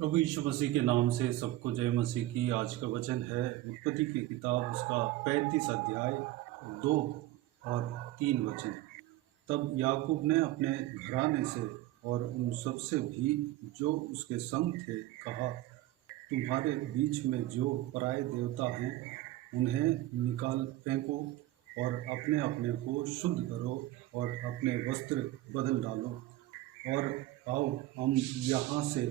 प्रभु यीशु मसीह के नाम से सबको जय मसीह की। आज का वचन है उत्पत्ति की किताब, उसका 35 अध्याय 2 और 3 वचन। तब याकूब ने अपने घराने से और उन सबसे भी जो उसके संग थे कहा, तुम्हारे बीच में जो पराये देवता हैं उन्हें निकाल फेंको और अपने अपने को शुद्ध करो और अपने वस्त्र बदल डालो और आओ हम यहाँ से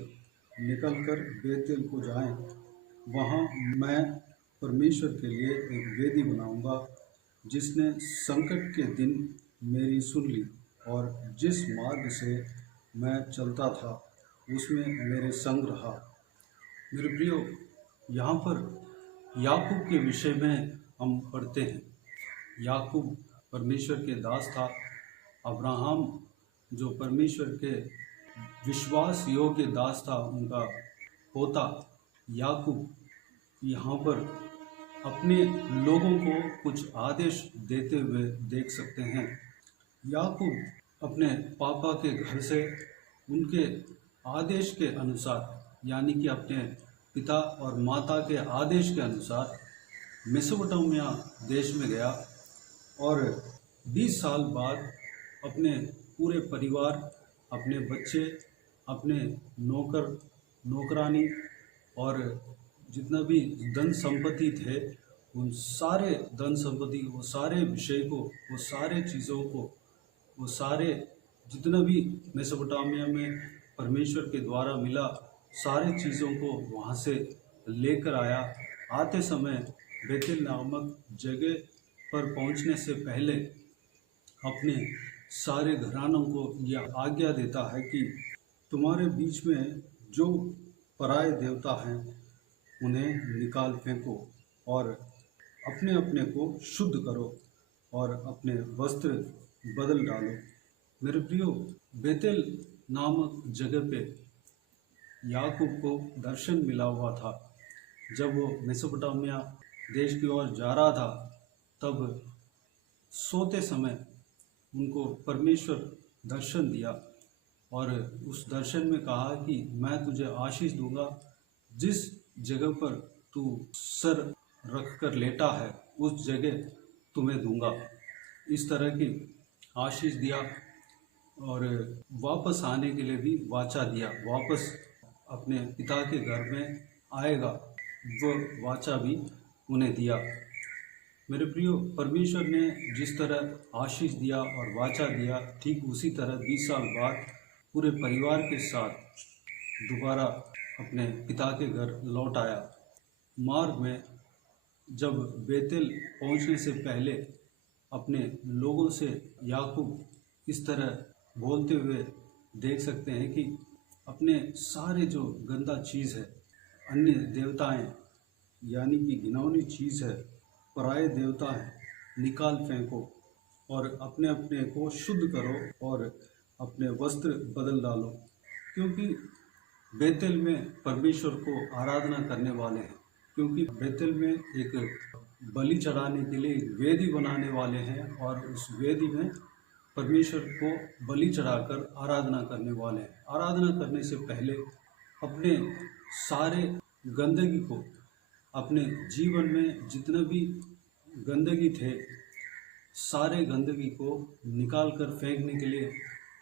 निकलकर बेतेल को जाएं। वहाँ मैं परमेश्वर के लिए एक वेदी बनाऊंगा, जिसने संकट के दिन मेरी सुन ली और जिस मार्ग से मैं चलता था उसमें मेरे संग रहा। मेरे प्रियो, यहाँ पर याकूब के विषय में हम पढ़ते हैं। याकूब परमेश्वर के दास था। अब्राहम जो परमेश्वर के विश्वास योग्य दास था, उनका पोता याकूब यहाँ पर अपने लोगों को कुछ आदेश देते हुए देख सकते हैं। याकूब अपने पापा के घर से उनके आदेश के अनुसार, यानी कि अपने पिता और माता के आदेश के अनुसार मेसोपोटामिया देश में गया और 20 साल बाद अपने पूरे परिवार, अपने बच्चे, अपने नौकर नौकरानी और जितना भी धन संपत्ति थे, उन सारे धन संपत्ति, वो सारे विषय को, वो सारे चीज़ों को, वो सारे जितना भी मेसोपोटामिया में परमेश्वर के द्वारा मिला, सारे चीज़ों को वहाँ से लेकर आया। आते समय बेतेल नामक जगह पर पहुँचने से पहले अपने सारे घरानों को यह आज्ञा देता है कि तुम्हारे बीच में जो पराये देवता हैं उन्हें निकाल फेंको और अपने अपने को शुद्ध करो और अपने वस्त्र बदल डालो। मेरे प्रियो, बेतेल नामक जगह पे याकूब को दर्शन मिला हुआ था। जब वो मेसोपोटामिया देश की ओर जा रहा था, तब सोते समय उनको परमेश्वर दर्शन दिया और उस दर्शन में कहा कि मैं तुझे आशीष दूंगा, जिस जगह पर तू सर रख कर लेटा है उस जगह तुम्हें दूंगा। इस तरह की आशीष दिया और वापस आने के लिए भी वाचा दिया। वापस अपने पिता के घर में आएगा, वो वाचा भी उन्हें दिया। मेरे प्रियो, परमेश्वर ने जिस तरह आशीष दिया और वाचा दिया, ठीक उसी तरह 20 साल बाद पूरे परिवार के साथ दोबारा अपने पिता के घर लौट आया। मार्ग में जब बेतेल पहुंचने से पहले अपने लोगों से याकूब इस तरह बोलते हुए देख सकते हैं कि अपने सारे जो गंदा चीज़ है, अन्य देवताएं, यानी कि घिनौनी चीज़ है, पराये देवता है, निकाल फेंको और अपने अपने को शुद्ध करो और अपने वस्त्र बदल डालो। क्योंकि बेतेल में परमेश्वर को आराधना करने वाले हैं, क्योंकि बेतेल में एक बलि चढ़ाने के लिए एक वेदी बनाने वाले हैं और उस वेदी में परमेश्वर को बलि चढ़ाकर आराधना करने वाले हैं। आराधना करने से पहले अपने सारे गंदगी को, अपने जीवन में जितने भी गंदगी थे, सारे गंदगी को निकाल कर फेंकने के लिए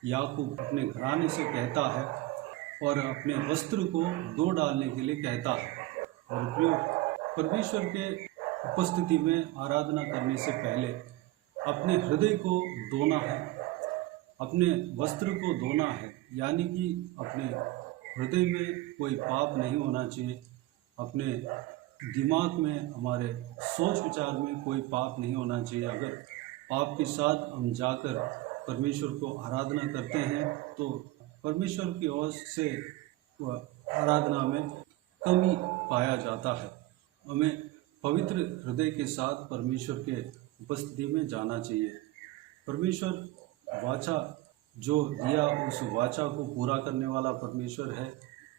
याकूब अपने घराने से कहता है और अपने वस्त्र को धो डालने के लिए कहता है। और परमेश्वर के उपस्थिति में आराधना करने से पहले अपने हृदय को धोना है, अपने वस्त्र को धोना है, यानी कि अपने हृदय में कोई पाप नहीं होना चाहिए, अपने दिमाग में, हमारे सोच विचार में कोई पाप नहीं होना चाहिए। अगर पाप के साथ हम जाकर परमेश्वर को आराधना करते हैं तो परमेश्वर की ओर से आराधना में कमी पाया जाता है। हमें पवित्र हृदय के साथ परमेश्वर के उपस्थिति में जाना चाहिए। परमेश्वर वाचा जो दिया, उस वाचा को पूरा करने वाला परमेश्वर है।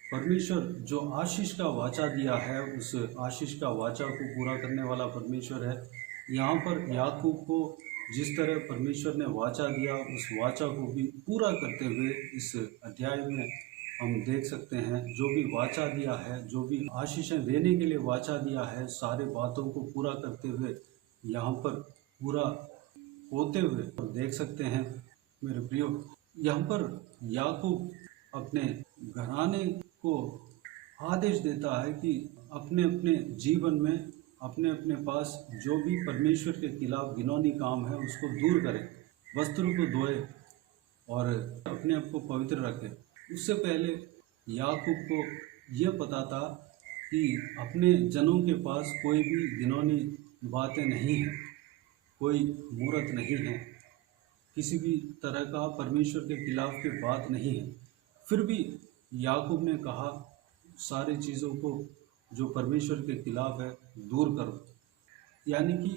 परमेश्वर जो आशीष का वाचा दिया है, उस आशीष का वाचा को पूरा करने वाला परमेश्वर है। यहाँ पर याकूब को जिस तरह परमेश्वर ने वाचा दिया, उस वाचा को भी पूरा करते हुए इस अध्याय में हम देख सकते हैं जो भी वाचा दिया है, जो भी आशीषें देने के लिए वाचा दिया है, सारे बातों को पूरा करते हुए यहाँ पर पूरा होते हुए हम देख सकते हैं मेरे प्रियो। यहाँ पर याकूब अपने घराने को आदेश देता है कि अपने अपने जीवन में अपने अपने पास जो भी परमेश्वर के खिलाफ घिनौनी काम है उसको दूर करें, वस्त्र को धोए और अपने आप को पवित्र रखें। उससे पहले याकूब को यह पता था कि अपने जनों के पास कोई भी घिनौनी बातें नहीं हैं, कोई मूर्त नहीं है, किसी भी तरह का परमेश्वर के खिलाफ की बात नहीं है। फिर भी याकूब ने कहा सारी चीज़ों को जो परमेश्वर के खिलाफ है दूर करो। यानी कि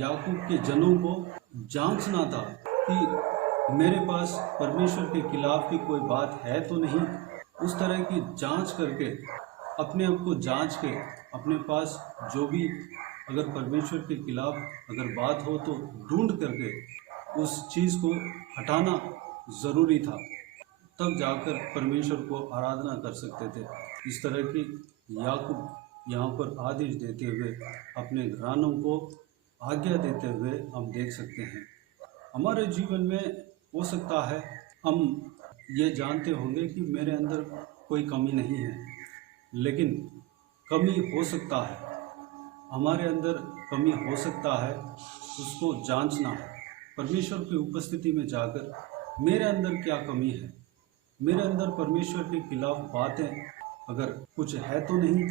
याकूब के जनों को जांचना था कि मेरे पास परमेश्वर के खिलाफ की कोई बात है तो नहीं। उस तरह की जांच करके अपने आप को जांच के अपने पास जो भी अगर परमेश्वर के खिलाफ अगर बात हो तो ढूंढ करके उस चीज़ को हटाना ज़रूरी था, तब जाकर परमेश्वर को आराधना कर सकते थे। इस तरह की याकूब यहाँ पर आदेश देते हुए अपने घरानों को आज्ञा देते हुए हम देख सकते हैं। हमारे जीवन में हो सकता है हम ये जानते होंगे कि मेरे अंदर कोई कमी नहीं है, लेकिन कमी हो सकता है, हमारे अंदर कमी हो सकता है, उसको जांचना है। परमेश्वर की उपस्थिति में जाकर मेरे अंदर क्या कमी है, मेरे अंदर परमेश्वर के खिलाफ बातें अगर कुछ है तो नहीं,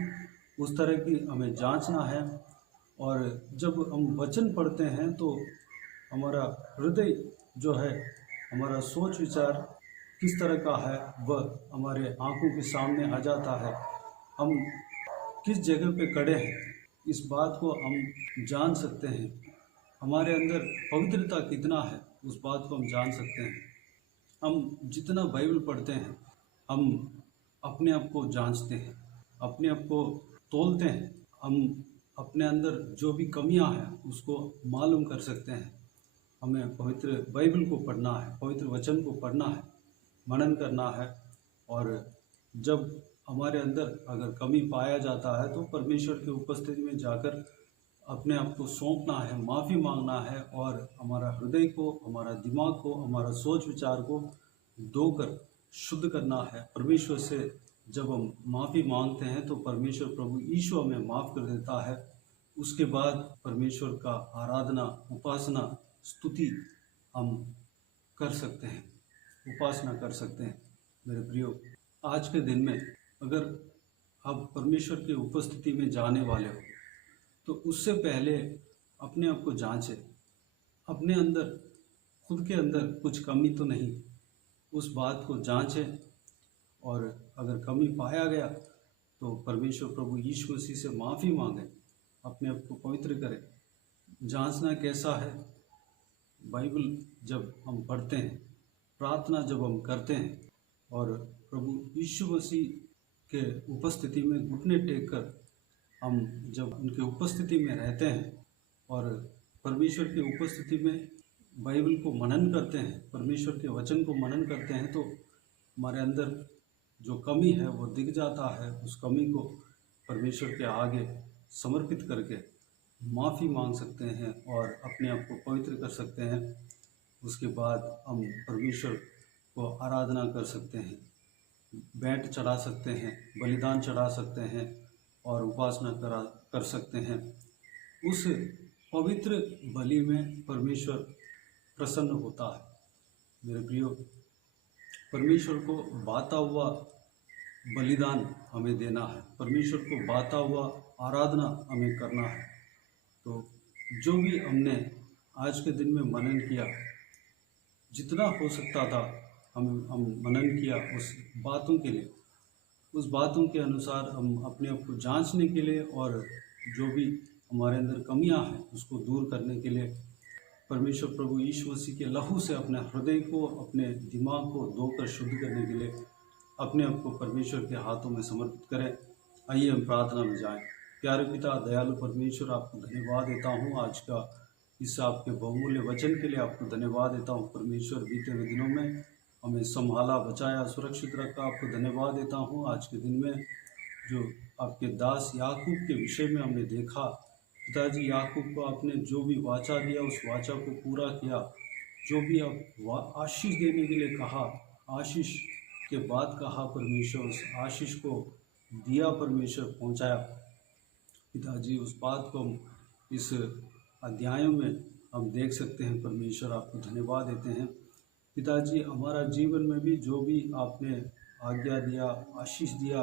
उस तरह की हमें जांचना है। और जब हम वचन पढ़ते हैं तो हमारा हृदय जो है, हमारा सोच विचार किस तरह का है वह हमारे आंखों के सामने आ जाता है। हम किस जगह पे खड़े हैं इस बात को हम जान सकते हैं। हमारे अंदर पवित्रता कितना है उस बात को हम जान सकते हैं। हम जितना बाइबल पढ़ते हैं हम अपने आप को जांचते हैं, अपने आप को तोलते हैं। हम अपने अंदर जो भी कमियां हैं उसको मालूम कर सकते हैं। हमें पवित्र बाइबल को पढ़ना है, पवित्र वचन को पढ़ना है, मनन करना है। और जब हमारे अंदर अगर कमी पाया जाता है तो परमेश्वर की उपस्थिति में जाकर अपने आप को सौंपना है, माफ़ी मांगना है और हमारा हृदय को, हमारा दिमाग को, हमारा सोच विचार को धोकर शुद्ध करना है। परमेश्वर से जब हम माफ़ी मांगते हैं तो परमेश्वर प्रभु यीशु हमें माफ़ कर देता है। उसके बाद परमेश्वर का आराधना, उपासना, स्तुति हम कर सकते हैं, उपासना कर सकते हैं। मेरे प्रियो, आज के दिन में अगर आप परमेश्वर की उपस्थिति में जाने वाले हो तो उससे पहले अपने आप को जांचें, अपने अंदर, खुद के अंदर कुछ कमी तो नहीं, उस बात को जांचें। और अगर कमी पाया गया तो परमेश्वर प्रभु यीशु मसीह से माफ़ी मांगें, अपने आप को पवित्र करें। जांचना कैसा है? बाइबल जब हम पढ़ते हैं, प्रार्थना जब हम करते हैं और प्रभु यीशु मसीह के उपस्थिति में घुटने टेक कर हम जब उनके उपस्थिति में रहते हैं और परमेश्वर की उपस्थिति में बाइबल को मनन करते हैं, परमेश्वर के वचन को मनन करते हैं, तो हमारे अंदर जो कमी है वो दिख जाता है। उस कमी को परमेश्वर के आगे समर्पित करके माफ़ी मांग सकते हैं और अपने आप को पवित्र कर सकते हैं। उसके बाद हम परमेश्वर को आराधना कर सकते हैं, भेंट चढ़ा सकते हैं, बलिदान चढ़ा सकते हैं और उपासना कर सकते हैं। उस पवित्र बलि में परमेश्वर प्रसन्न होता है। मेरे प्रियो, परमेश्वर को बाता हुआ बलिदान हमें देना है, परमेश्वर को बाता हुआ आराधना हमें करना है। तो जो भी हमने आज के दिन में मनन किया, जितना हो सकता था हम मनन किया उस बातों के लिए, उस बातों के अनुसार हम अपने आप को जांचने के लिए और जो भी हमारे अंदर कमियां हैं उसको दूर करने के लिए परमेश्वर प्रभु यीशु मसीह के लहू से अपने हृदय को, अपने दिमाग को धोकर शुद्ध करने के लिए अपने आप को परमेश्वर के हाथों में समर्पित करें। आइए हम प्रार्थना में जाएं। प्यारे पिता, दयालु परमेश्वर, आपको धन्यवाद देता हूँ आज का इस आपके बहुमूल्य वचन के लिए। आपको धन्यवाद देता हूँ परमेश्वर। बीते हुए दिनों में हमें संभाला, बचाया, सुरक्षित रखा। आपको धन्यवाद देता हूँ। आज के दिन में जो आपके दास याकूब के विषय में हमने देखा, पिताजी याकूब को आपने जो भी वाचा दिया उस वाचा को पूरा किया। जो भी आप आशीष देने के लिए कहा, आशीष के बाद कहा परमेश्वर, उस आशीष को दिया परमेश्वर, पहुँचाया। पिताजी उस बात को हम इस अध्यायों में हम देख सकते हैं। परमेश्वर आपको धन्यवाद देते हैं। पिताजी हमारा जीवन में भी जो भी आपने आज्ञा दिया, आशीष दिया,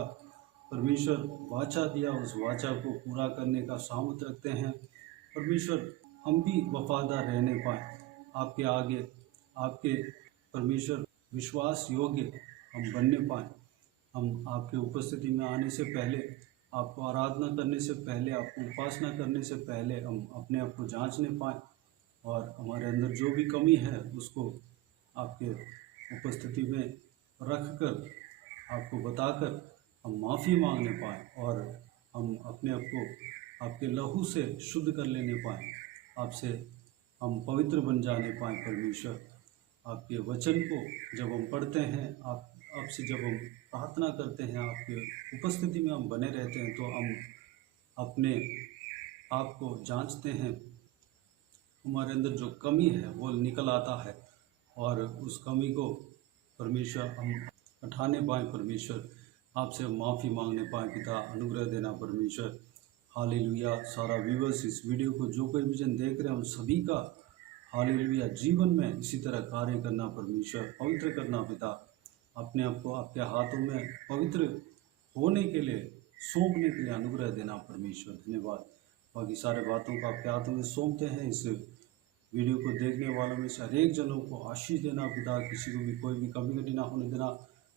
परमेश्वर वाचा दिया, उस वाचा को पूरा करने का सामर्थ रखते हैं। परमेश्वर हम भी वफादार रहने पाएँ आपके आगे, आपके परमेश्वर विश्वास योग्य हम बनने पाएँ। हम आपके उपस्थिति में आने से पहले, आपको आराधना करने से पहले, आपको उपासना करने से पहले हम अपने आप को जांचने पाएँ और हमारे अंदर जो भी कमी है उसको आपके उपस्थिति में रख कर, आपको बताकर हम माफ़ी मांगने पाएँ और हम अपने आप को आपके लहू से शुद्ध कर लेने पाएँ, आपसे हम पवित्र बन जाने पाएँ। परमेश्वर आपके वचन को जब हम पढ़ते हैं, आपसे जब हम प्रार्थना करते हैं, आपके उपस्थिति में हम बने रहते हैं, तो हम अपने आप को जांचते हैं। हमारे अंदर जो कमी है वो निकल आता है और उस कमी को परमेश्वर हम हटाने पाएँ। परमेश्वर आपसे माफ़ी मांगने पाएँ। पिता अनुग्रह देना परमेश्वर। हालेलुया। सारा व्यूअर्स इस वीडियो को जो कोई विजन देख रहे हैं उन सभी का हालेलुया जीवन में इसी तरह कार्य करना परमेश्वर, पवित्र करना पिता। अपने आप को आपके हाथों में पवित्र होने के लिए, सौंपने के लिए अनुग्रह देना परमेश्वर। धन्यवाद। बाकी सारे बातों को आपके हाथों में सौंपते हैं। इस वीडियो को देखने वालों में से हर एक जनों को आशीष देना पिता। किसी को भी कोई भी कमी घटी ना होने देना,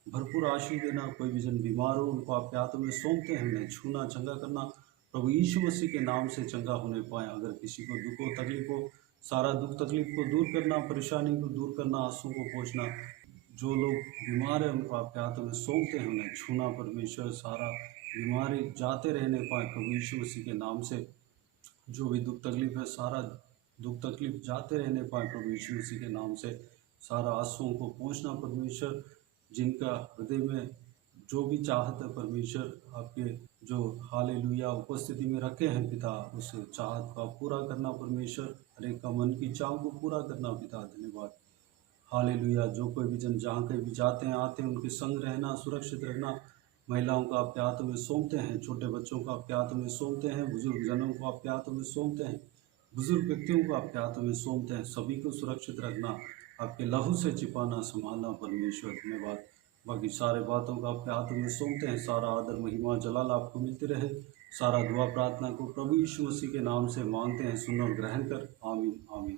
भरपूर आशीष देना। कोई भी जन बीमार हो उनको आपके हाथों में सौंपते हैं। उन्हें छूना, चंगा करना प्रभु यीशु मसीह के नाम से चंगा होने पाए। अगर किसी को दुख हो, तकलीफ हो, सारा दुख तकलीफ को दूर करना, परेशानी को दूर करना, आंसू को पोंछना। जो लोग बीमार हैं उनको आपके हाथों में सौंपते हैं। उन्हें छूना परमेश्वर, सारा बीमारी जाते रहने पाए प्रभु यीशु मसीह के नाम से। जो भी दुख तकलीफ है, सारा दुख तकलीफ जाते रहने पाए प्रभु यीशु मसीह के नाम से। सारा आंसुओं को पोंछना परमेश्वर। जिनका हृदय में जो भी चाहत है परमेश्वर, आपके जो हालेलुया उपस्थिति में रखे हैं पिता, उस चाहत का पूरा करना परमेश्वर। हर एक का मन की चाह को पूरा करना पिता। धन्यवाद। हालेलुया। जो कोई भी जन जहाँ कहीं भी जाते हैं, आते हैं, उनके संग रहना, सुरक्षित रहना। महिलाओं को आपके हाथों में सौंपते हैं, छोटे बच्चों को आपके हाथों में सौंपते हैं, बुजुर्ग जनों को आपके हाथों में सौंपते हैं, बुजुर्ग व्यक्तियों को आपके हाथों में सौंपते हैं। सभी को सुरक्षित रखना, आपके लहू से छिपाना, संभालना परमेश्वर। धन्यवाद। बाकी सारे बातों को आपके हाथों में सौंपते हैं। सारा आदर, महिमा, जलाल आपको मिलते रहे। सारा दुआ प्रार्थना को प्रभु यीशु मसीह के नाम से मांगते हैं। सुन और ग्रहण कर। आमीन आमीन।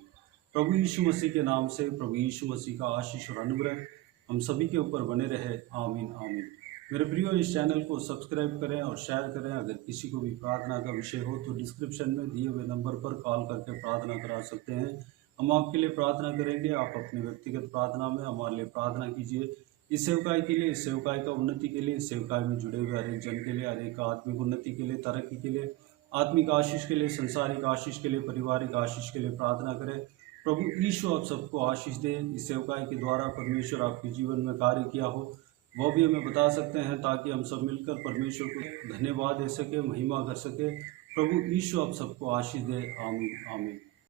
प्रभु यीशु मसीह के नाम से प्रभु यीशु मसीह का आशीष और अनुग्रह हम सभी के ऊपर बने रहे। आमीन आमीन। मेरे प्रियो, इस चैनल को सब्सक्राइब करें और शेयर करें। अगर किसी को भी प्रार्थना का विषय हो तो डिस्क्रिप्शन में दिए हुए नंबर पर कॉल करके प्रार्थना करा सकते हैं। हम आपके लिए प्रार्थना करेंगे। आप अपने व्यक्तिगत प्रार्थना में हमारे लिए प्रार्थना कीजिए। इस सेवकाई के लिए, इस सेवकाई का उन्नति के लिए, इस सेवकाई में जुड़े हुए हर एक जन के लिए, हर एक आत्मिक उन्नति के लिए, तरक्की के लिए, आत्मिक आशीष के लिए, संसारिक आशीष के लिए, पारिवारिक आशीष के लिए प्रार्थना करें। प्रभु यीशु आप सबको आशीष दे। इस सेवकाई के द्वारा परमेश्वर आपके जीवन में कार्य किया हो वो भी हमें बता सकते हैं, ताकि हम सब मिलकर परमेश्वर को धन्यवाद दे सके, महिमा कर सके। प्रभु यीशु आप सबको आशीष दे। आमीन आमीन।